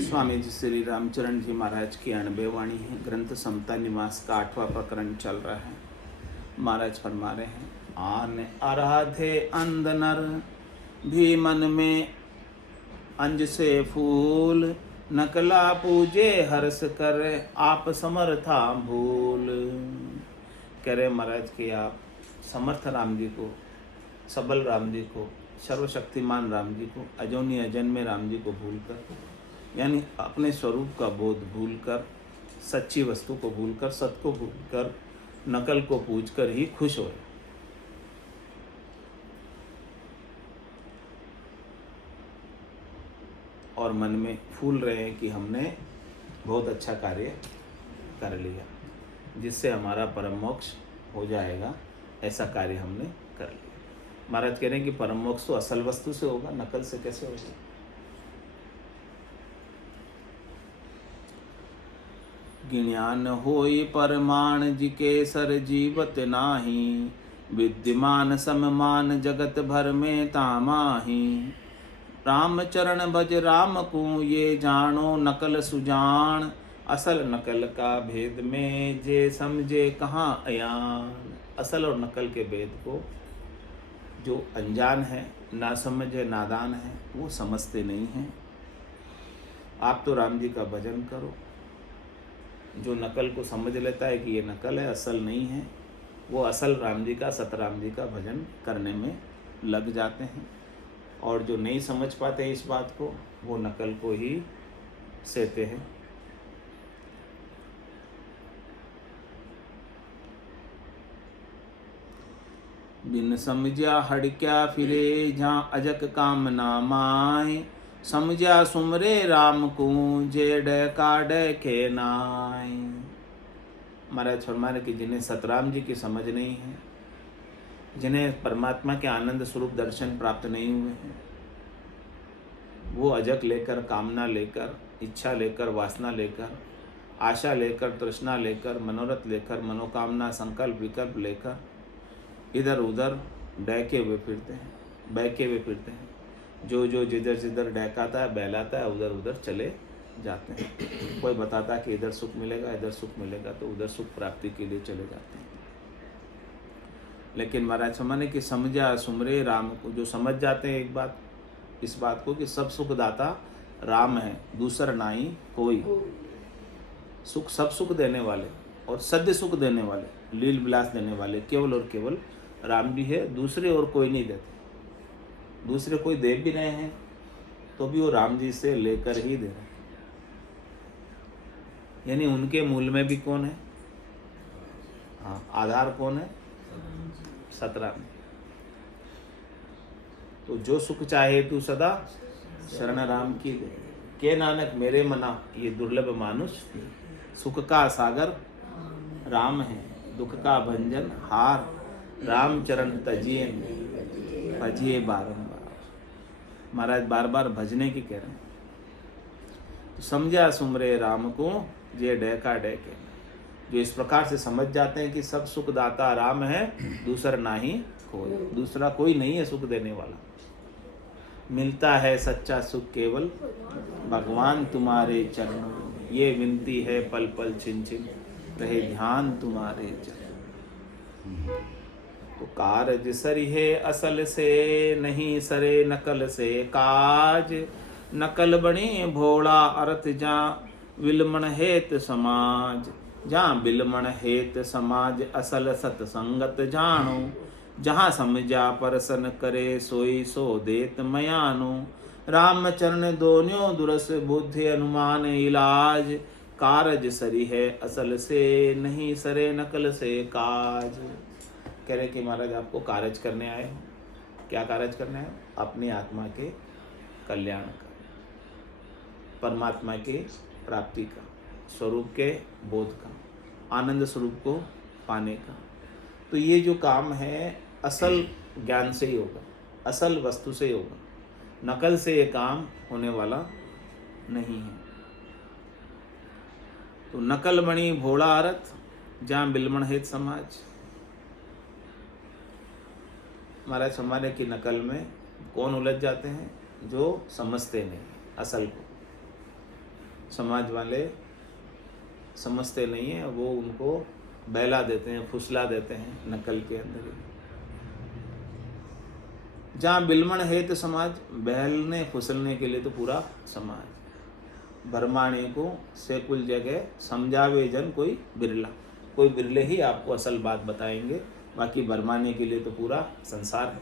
स्वामी जी श्री रामचरण जी महाराज की 90 वाणी है। ग्रंथ समता निवास का 8वां प्रकरण चल रहा है। महाराज फरमा रहे हैं, आन आराधे अंदनर भी मन में अंज से फूल, नकला पूजे हर्ष कर आप समर्था भूल। कह रहे महाराज कि आप समर्थ राम जी को, सबल राम जी को, सर्वशक्तिमान राम जी को, अजोनी अजन्मे राम जी को भूलकर, यानी अपने स्वरूप का बोध भूलकर, सच्ची वस्तु को भूलकर, सत को भूलकर, नकल को पूजकर ही खुश हो। और मन में फूल रहे हैं कि हमने बहुत अच्छा कार्य कर लिया, जिससे हमारा परम मोक्ष हो जाएगा। ऐसा कार्य हमने कर लिया। महाराज कह रहे हैं कि परम मोक्ष तो असल वस्तु से होगा, नकल से कैसे होगा। ज्ञान होई परमाण जिके सर जीवत नाही, विद्यमान सममान जगत भर में तामाही। राम चरण भज राम को ये जानो नकल सुजान, असल नकल का भेद में जे समझे कहाँ अयान। असल और नकल के भेद को जो अनजान है, ना समझ है, नादान है, वो समझते नहीं हैं। आप तो राम जी का भजन करो। जो नकल को समझ लेता है कि ये नकल है, असल नहीं है, वो असल राम जी का, सतराम जी का भजन करने में लग जाते हैं। और जो नहीं समझ पाते इस बात को, वो नकल को ही सहते हैं। बिन समझा हड़क्या फिरे जहाँ अजक काम नामाय, समझा सुमरे राम को जे डैका डैके नाय। महाराज फरमाने कि जिन्हें सतराम जी की समझ नहीं है, जिन्हें परमात्मा के आनंद स्वरूप दर्शन प्राप्त नहीं हुए हैं, वो अजक लेकर, कामना लेकर, इच्छा लेकर, वासना लेकर, आशा लेकर, तृष्णा लेकर, मनोरथ लेकर, मनोकामना, संकल्प, विकल्प लेकर इधर उधर डहके हुए फिरते हैं, बहके हुए फिरते हैं। जो जिधर जिधर डहकाता है, बहलाता है, उधर उधर चले जाते हैं। कोई बताता है कि इधर सुख मिलेगा, इधर सुख मिलेगा, तो उधर सुख प्राप्ति के लिए चले जाते हैं। लेकिन महाराज समझने कि समझा सुमरे राम को, जो समझ जाते हैं एक बात, इस बात को कि सब सुखदाता राम है, दूसरा नाही कोई। सुख, सब सुख देने वाले और सद्य सुख देने वाले, लील विलास देने वाले केवल और केवल राम जी है, दूसरे और कोई नहीं देते। दूसरे कोई दे भी रहे हैं तो भी वो राम जी से लेकर ही दे रहे हैं। यानी उनके मूल में भी कौन है? हाँ, आधार कौन है? सतराम। तो जो सुख चाहे तू सदा शरण राम की दे, के नानक मेरे मना ये दुर्लभ मानुष, सुख का सागर राम है, दुख का भंजन हार, राम चरण तजिए भजिए बारंबार। महाराज बार बार भजने की कह रहे हैं। तो समझा सुमरे राम को जे डैका डैके, जो इस प्रकार से समझ जाते हैं कि सब सुख दाता राम है, दूसरा नाही कोई, दूसरा कोई नहीं है सुख देने वाला। मिलता है सच्चा सुख केवल भगवान तुम्हारे चरणों में, ये विनती है पल पल छिन छिन रहे ध्यान तुम्हारे चरण। तो कारज सरिहे असल से नहीं सरे नकल से काज, नकल बने भोला अर्थ जा विलमण हेत समाज। जहाँ बिलमण हेत समाज असल सतसंगत जानो, जहाँ समझा परसन करे सोई सो देत मयानो। राम चरण दोन्यों दुरस बुद्धि अनुमान इलाज, कारज सरी है असल से नहीं सरे नकल से काज। कह रहे कि महाराज आपको कारज करने आए हो। क्या कारज करने आए? अपनी आत्मा के कल्याण का, परमात्मा की प्राप्ति का, स्वरूप के बोध का, आनंद स्वरूप को पाने का। तो ये जो काम है असल ज्ञान से ही होगा, असल वस्तु से ही होगा। नकल से ये काम होने वाला नहीं है। तो नकल मणि भोला अर्थ जहाँ बिलमण हेत समाज। महाराज हमारे की नकल में कौन उलझ जाते हैं? जो समझते नहीं असल को। समाज वाले समझते नहीं है, वो उनको बहला देते हैं, फुसला देते हैं नकल के अंदर ही। जहाँ बिलमण है तो समाज, बहलने फुसलने के लिए तो पूरा समाज। भरमाने को से कुल जगह समझावे जन कोई बिरला, कोई बिरले ही आपको असल बात बताएंगे, बाकी भरमाने के लिए तो पूरा संसार है।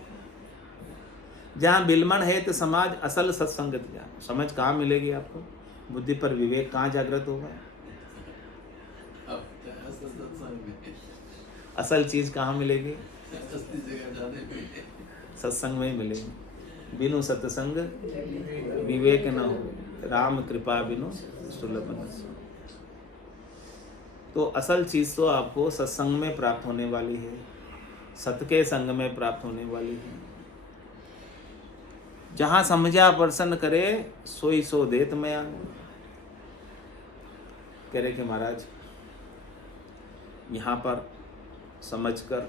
जहाँ बिलमण है तो समाज, असल सत्संगत ज्ञान। समझ कहाँ मिलेगी आपको? बुद्धि पर विवेक कहाँ जागृत होगा? असल चीज कहाँ मिलेगी? सत्संग में ही मिलेगी। बिनु सत्संग विवेक न हो, राम कृपा बिनु सुलभ न सो। तो असल चीज तो आपको सत्संग में प्राप्त होने वाली है, सत के संग में प्राप्त होने वाली है। जहाँ समझा प्रसन्न करे, सोई सो देत मया। कह रहे कि महाराज यहाँ पर समझकर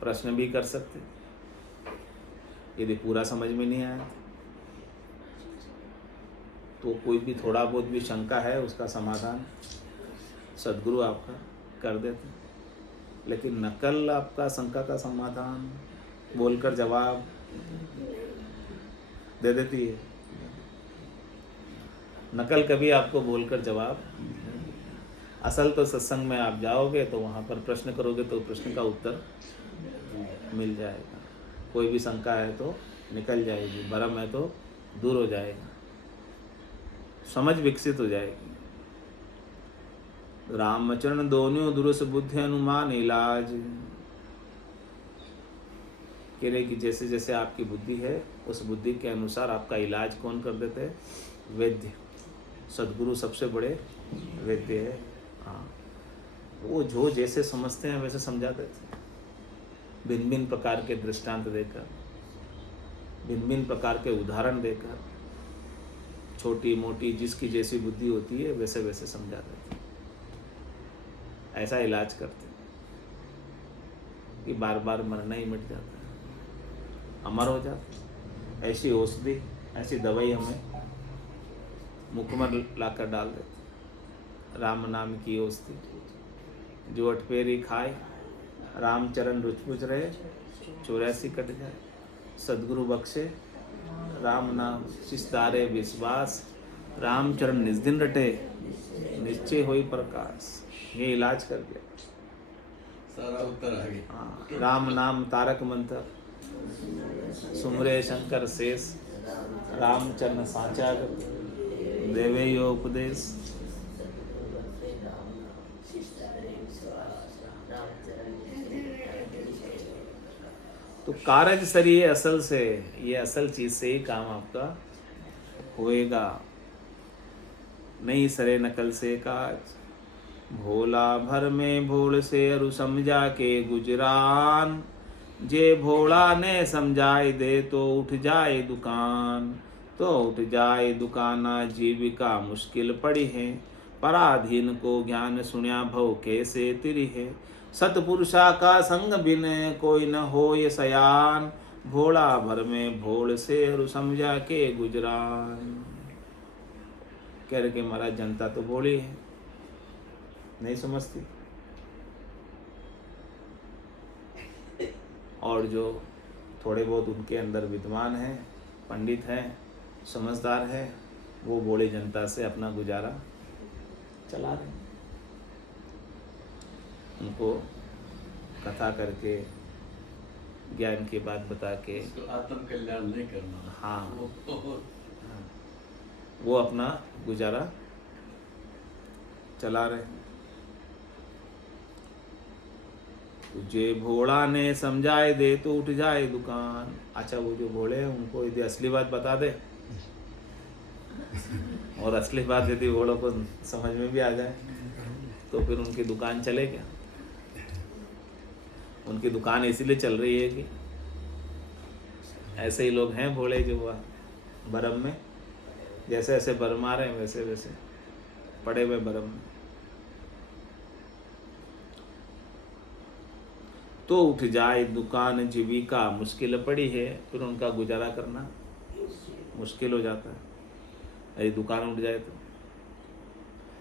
प्रश्न भी कर सकते, यदि पूरा समझ में नहीं आया तो कोई भी थोड़ा बहुत भी शंका है, उसका समाधान सद्गुरु आपका कर देते। लेकिन नकल आपका शंका का समाधान बोलकर जवाब दे देती है। नकल कभी आपको बोलकर जवाब, असल तो सत्संग में आप जाओगे तो वहाँ पर प्रश्न करोगे तो प्रश्न का उत्तर मिल जाएगा। कोई भी शंका है तो निकल जाएगी, भरम है तो दूर हो जाएगा, समझ विकसित हो जाएगी। रामचरण दोनों दुरुस बुद्धि अनुमान इलाज। कह रहे कि जैसे जैसे आपकी बुद्धि है, उस बुद्धि के अनुसार आपका इलाज कौन कर देते हैं? वैद्य। सद्गुरु सबसे बड़े वैद्य है। हाँ, वो जो जैसे समझते हैं वैसे समझा देते हैं, भिन्न भिन्न प्रकार के दृष्टांत देकर, भिन्न भिन्न प्रकार के उदाहरण देकर, छोटी मोटी जिसकी जैसी बुद्धि होती है वैसे वैसे समझा देते हैं। ऐसा इलाज करते हैं कि बार बार मरना ही मिट जाता है, अमर हो जाता है। ऐसी औषधि, ऐसी दवाई हमें मुख में लाकर डाल देते। राम नाम की औषधि जो अठपेरी खाए, रामचरण रुचपुच रहे, 84 कट जाए। सद्गुरु बख्शे राम नाम, शिष्टारे विश्वास, रामचरण निज दिन रटे, निश्चय होई प्रकाश। ये इलाज कर दिया, सारा उत्तर आ गया। हाँ, राम नाम तारक मंत्र, सुमरे शंकर शेष, रामचरण साचा देवे यो उपदेश। तो कारज सरिये असल से, ये असल चीज से ही काम आपका होएगा, नहीं सरे नकल से काज। भोला भर में भोल से अरु समझा के गुजरान, जे भोला ने समझाए दे तो उठ जाए दुकान। तो उठ जाए दुकाना, जीविका मुश्किल पड़ी है, पराधीन को ज्ञान सुन्या भव कैसे तिरी है। सतपुरुषा का संग बिन कोई न हो ये सयान, भोला भर में भोल से अरु समझा के गुजरान। कह रहे कि महाराज जनता तो भोली है, नहीं समझती, और जो थोड़े बहुत उनके अंदर विद्वान हैं, पंडित हैं, समझदार हैं, वो भोले जनता से अपना गुजारा चला रहे हैं। उनको कथा करके, ज्ञान की बात बता के, आत्म कल्याण नहीं करना। हाँ, वो अपना गुजारा चला रहे हैं। तुझे भोला ने समझाए दे तो उठ जाए दुकान। अच्छा, वो जो भोले हैं उनको यदि असली बात बता दे, और असली बात यदि भोलों को समझ में भी आ जाए तो फिर उनकी दुकान चले क्या? उनकी दुकान इसीलिए चल रही है कि ऐसे ही लोग हैं भोले जो हुआ भरम में, जैसे ऐसे भरमा रहे हैं वैसे वैसे पड़े हुए भरम में। तो उठ जाए दुकान, जीविका मुश्किल पड़ी है, फिर उनका गुजारा करना मुश्किल हो जाता है। यदि दुकान उठ जाए तो।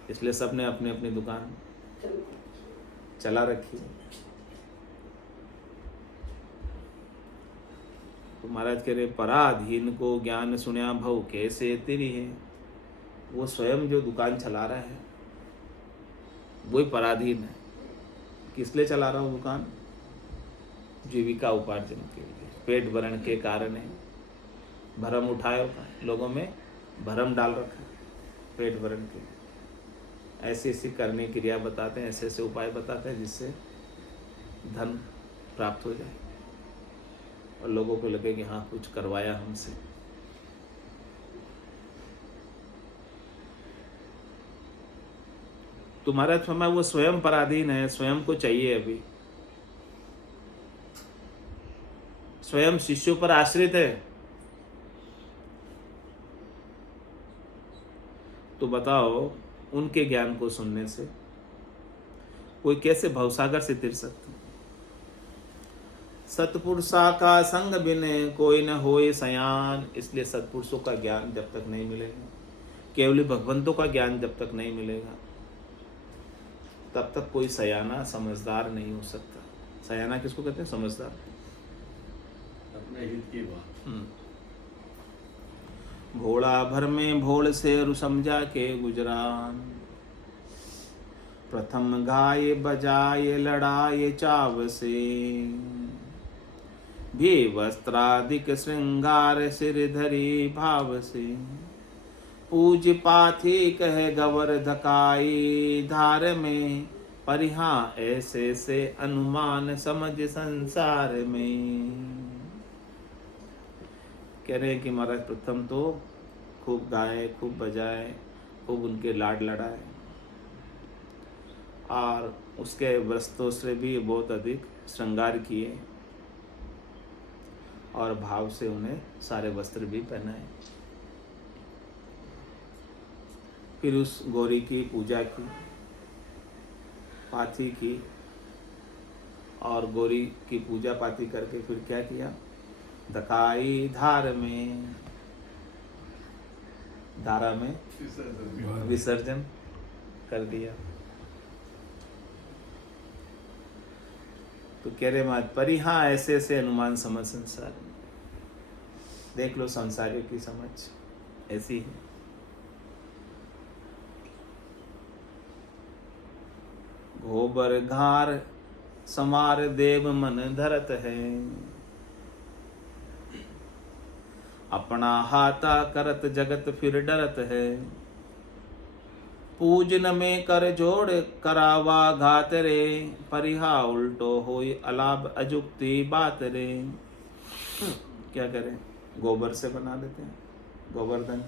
इसलिए सबने अपनी अपनी दुकान चला रखी है। तो महाराज कह रहे पराधीन को ज्ञान सुन्या भव कैसे तेरी है। वो स्वयं जो दुकान चला रहा है वही पराधीन है। किस लिए चला रहा हूँ दुकान? जीविका उपार्जन के लिए, पेट भरण के कारण है। भरम उठाए होगा, लोगों में भरम डाल रखा है पेट भरण के लिए। ऐसी ऐसी करने की क्रिया बताते हैं, ऐसे ऐसे उपाय बताते हैं जिससे धन प्राप्त हो जाए और लोगों को लगे कि हाँ कुछ करवाया हमसे। तुम्हारा समय वो स्वयं पराधीन है, स्वयं को चाहिए अभी, स्वयं शिष्यों पर आश्रित है। तो बताओ उनके ज्ञान को सुनने से कोई कैसे भवसागर से तिर सकता? सत्पुरुषा का संग बिन कोई न होए सयान। इसलिए सत्पुरुषों का ज्ञान जब तक नहीं मिलेगा, केवल भगवंतों का ज्ञान जब तक नहीं मिलेगा, तब तक कोई सयाना समझदार नहीं हो सकता। सयाना किसको कहते हैं? समझदार। अपने हित की बात। भोला भर में भोल से रु समझा के गुजरान। प्रथम गाये बजाये लड़ाये चाव से। भी वस्त्राधिक श्रृंगार सिर धरी भाव से। पूज पाथी कह गवर धकाई धार में। परिहा ऐसे से अनुमान समझ संसार में। कह रहे हैं कि महाराज प्रथम तो खूब गाए, खूब बजाए, खूब उनके लाड लड़ाए और उसके वस्त्रों से भी बहुत अधिक श्रृंगार किए और भाव से उन्हें सारे वस्त्र भी पहनाए। फिर उस गौरी की पूजा की, पाथी की, और गौरी की पूजा पाथी करके फिर क्या किया? धकाई धार में, धारा में विसर्जन कर दिया। तो कह रहे महाराज परिहा ऐसे ऐसे अनुमान समझ संसार। देख लो संसारियों की समझ ऐसी है। गोबर घार समार देव मन धरत है। अपना हाथा करत जगत फिर डरत है। पूजन में कर जोड़ करावा घात रे। परिहा उल्टो होई अलाभ अजुक्ति बात रे। क्या करें? गोबर से बना देते हैं, गोवर्धन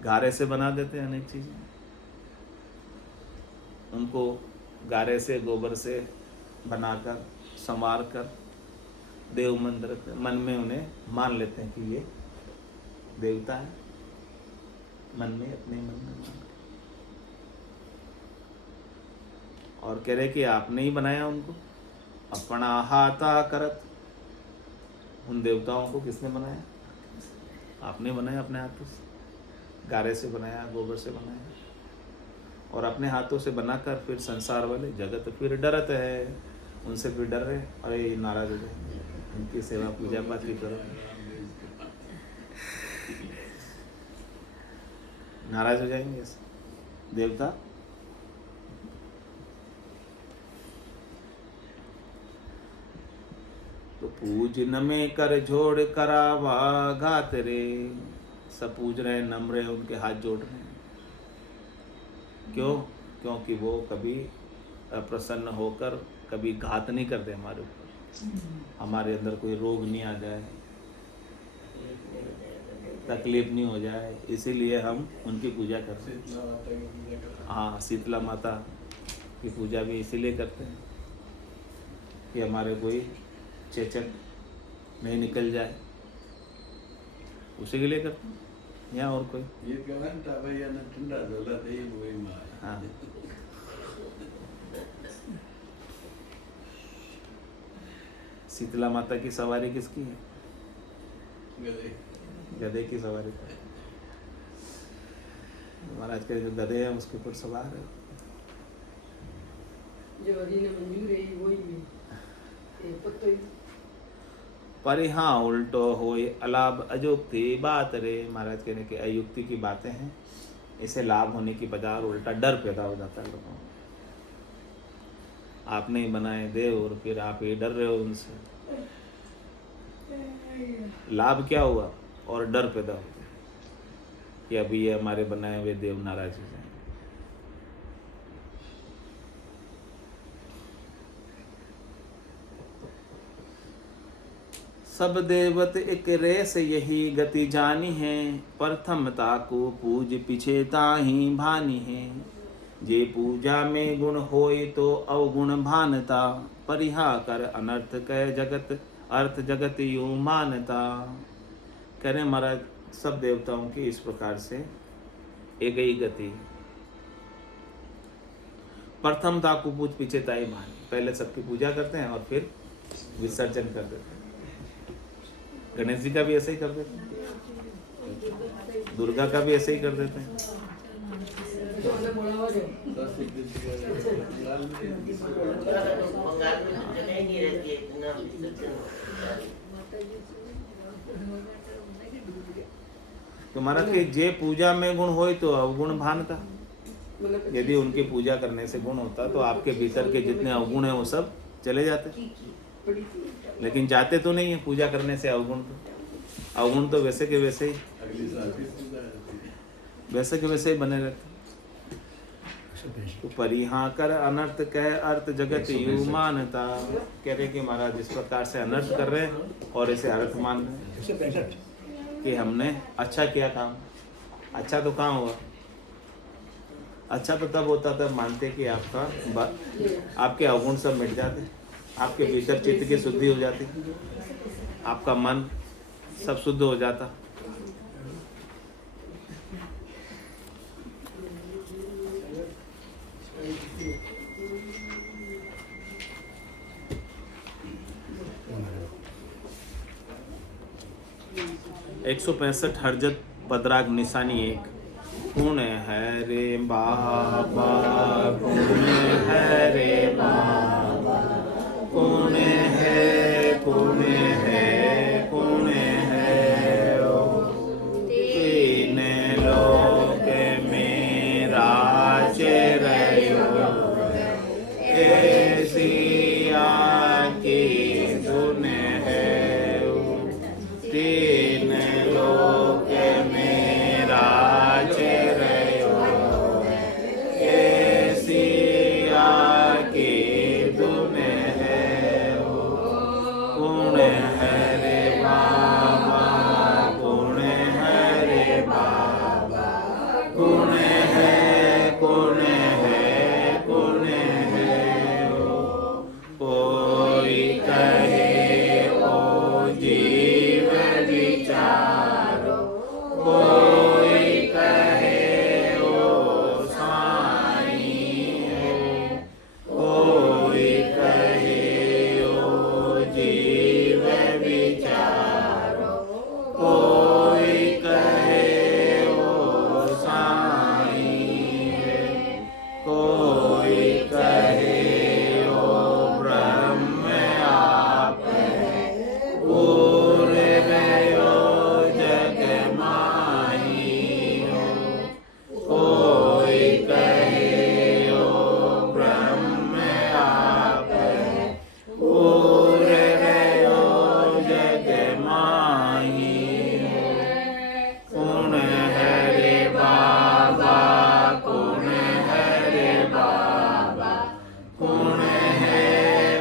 गारे से बना देते हैं अनेक चीजें। उनको गारे से, गोबर से बनाकर संवार कर देव मंदिर मन में उन्हें मान लेते हैं कि ये देवता है। मन में, अपने मन में मान के। और कह रहे कि आपने ही बनाया उनको। अपना हाथा करत। उन देवताओं को किसने बनाया? आपने बनाया अपने हाथों से। गारे से बनाया, गोबर से बनाया और अपने हाथों से बनाकर फिर संसार वाले जगत फिर डरत है। उनसे फिर डर रहे, अरे नाराज हो जाएंगे, उनकी सेवा पूजा पाठ भी करो, नाराज हो जाएंगे देवता। तो पूजन में कर जोड़ करावा घात रे। सब पूज रहे, नम्र है, उनके हाथ जोड़ रहे हैं। क्यों? क्योंकि वो कभी अप्रसन्न होकर कभी घात नहीं करते हमारे ऊपर। हमारे अंदर कोई रोग नहीं आ जाए, तकलीफ नहीं हो जाए, इसीलिए हम उनकी पूजा करते हैं। हाँ, शीतला माता की पूजा भी इसीलिए करते हैं कि हमारे कोई चेचक नहीं निकल जाए, उसी के लिए करते हैं। या और कोई? ये कहना भैया ना ठंडा झोला दे वही मार। हाँ, शीतला माता की सवारी किसकी है? गले गधे की सवारी कर। महाराज के जो गधे हैं उसके ऊपर सवार है। जो हरि ने मंजूर है वही है ये पत्तो ही पर हाँ उल्टो हो अलाभ अजुक्ति बात रे। महाराज कहने के अयुक्ति की बातें हैं, इसे लाभ होने की बजाय उल्टा डर पैदा हो जाता है लोगों को। आपने ही बनाए देव और फिर आप ही डर रहे हो उनसे। लाभ क्या हुआ और डर पैदा हो गया कि अभी ये हमारे बनाए हुए देव नाराज हो जाएंगे। सब देवत एक रेस यही गति जानी है, प्रथमता को पूज पीछे ताही भानी है। जे पूजा में गुण होए तो अवगुण भानता, परिहा कर अनर्थ कह जगत अर्थ जगत यू मानता। कह रहे महाराज सब देवताओं की इस प्रकार से एक ही गति। प्रथमता को पूज पीछे ताही भानी, पहले सबकी पूजा करते हैं और फिर विसर्जन कर देते हैं। गणेश जी का भी ऐसे ही कर देते हैं, दुर्गा का भी ऐसे ही कर देते हैं। तो महाराज के जे पूजा में गुण होए तो अवगुण भानता। यदि उनकी पूजा करने से गुण होता तो आपके भीतर के जितने अवगुण हैं वो सब चले जाते, लेकिन जाते तो नहीं है पूजा करने से। अवगुण तो वैसे के वैसे ही बने रहते। तो परिहा कर अनर्थ कह अर्थ जगत यू मानता। कह रहे कि महाराज इस प्रकार से अनर्थ कर रहे हैं और इसे अर्थ मान रहे हैं कि हमने अच्छा किया काम। अच्छा तो कहाँ हुआ? अच्छा तो तब होता तब मानते कि आपके अवगुण सब मिट जाते, आपके भीतर चित्त की शुद्धि हो जाती, आपका मन सब शुद्ध हो जाता। एक 165 हरजत पदराग निशानी एक। पुण्य है रे बाबा, पुण्य है रे बाबा, पुण्य है, पुण्य है, पुण्य है ओ। तीन लोक में राचरयो, ऐसी आकी धुन है ओ। तीन लोक में राचरयो, ऐसी आकी धुन है ओ। पुण्य है रे बाबा, पुण्य है रे बाबा, पुण्य है, पुण्य है, पुण्य है ओ। कोई कहे ओ जीव विचारो, कोई कहे ओ साईं हो, कोई कहे ओ जीव विचारो, कोई कहे ओ साईं है, कोई कहे ओ ब्रह्म आप है, पूर्वयो जग माही हो, कोई कहे ओ ब्रह्म आप है, पूर्वयो जग माही हो। पुण्य है रे बाबा, पुण्य है रे बाबा, पुण्य है,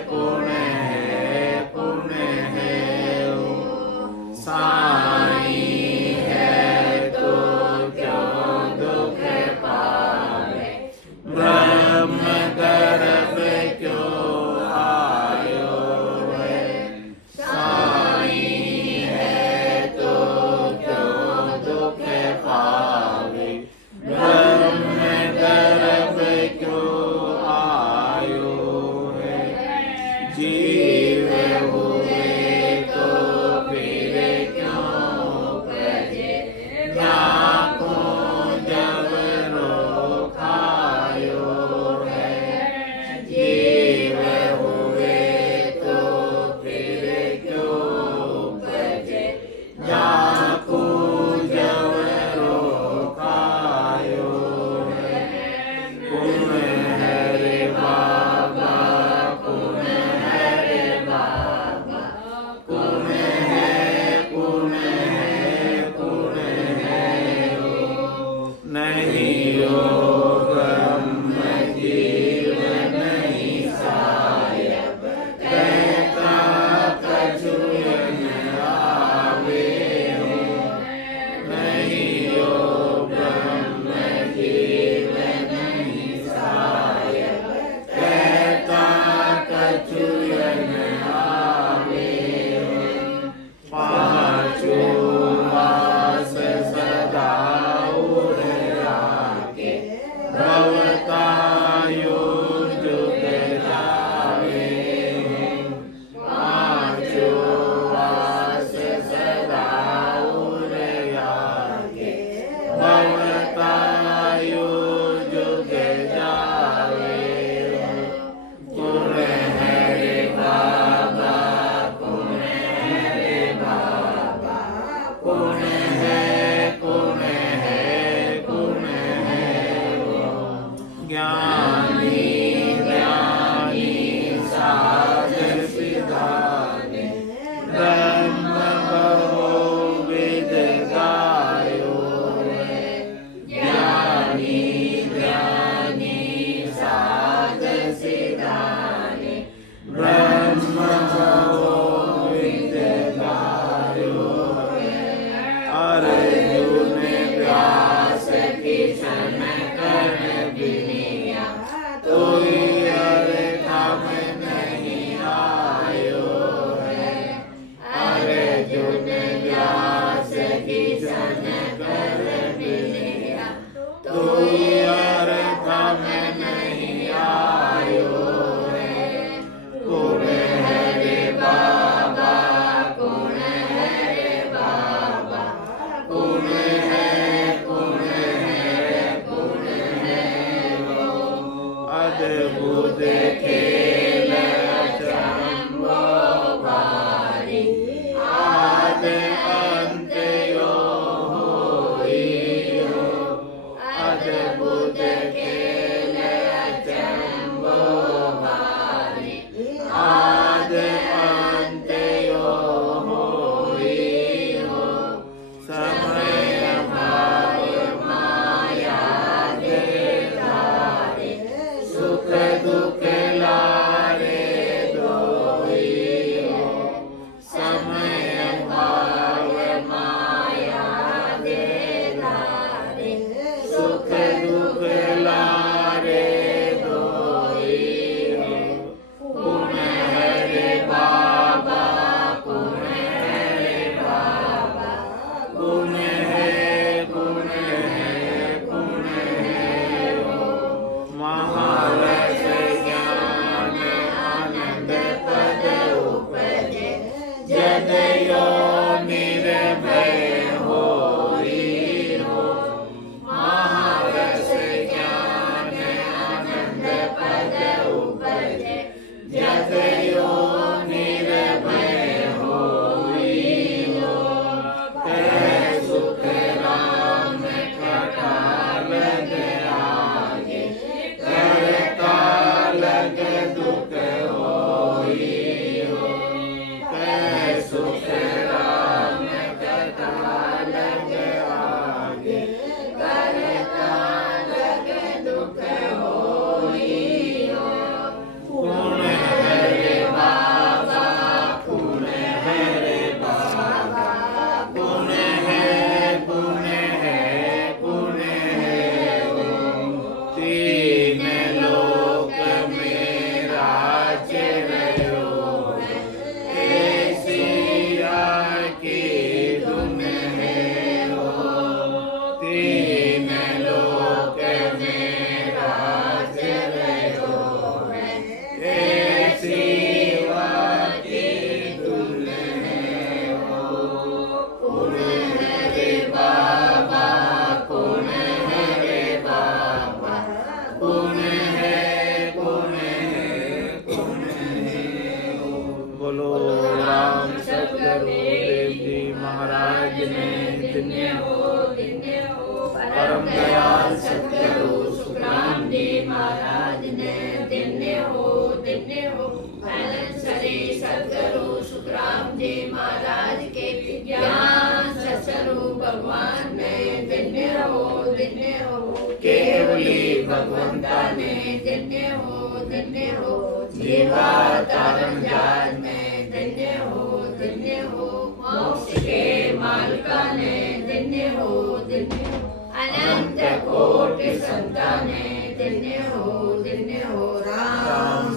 पुण्य है, पुण्य है ओ। साईं है तो क्यों दुख पावे, ब्रह्म गर्भ क्यों आयो है। साईं है तो क्यों दुख पावे, ब्रह्म गर्भ क्यों आयो है। जीव हुए तो फिर क्यों जाकू जवरो खायो पुन है रे बाबा पुन है रे बाबा पुन है पुन है पुन है नहीं योग जीव नहीं सायब कहता कछु न आवे जी महाराज ने धन्य हो परम दयाल सतगुरु सुखराम जी महाराज ने धन्य हो अनंत सरे सतगुरु सुखराम जी महाराज के ज्ञान सत्स्वरूप भगवान ने धन्य हो केवली भगवंता ने धन्य हो जीवा तारण जात में धन्य हो मोक्ष के मालिका ने धन्य हो अनंत कोटि संता ने धन्य हो राम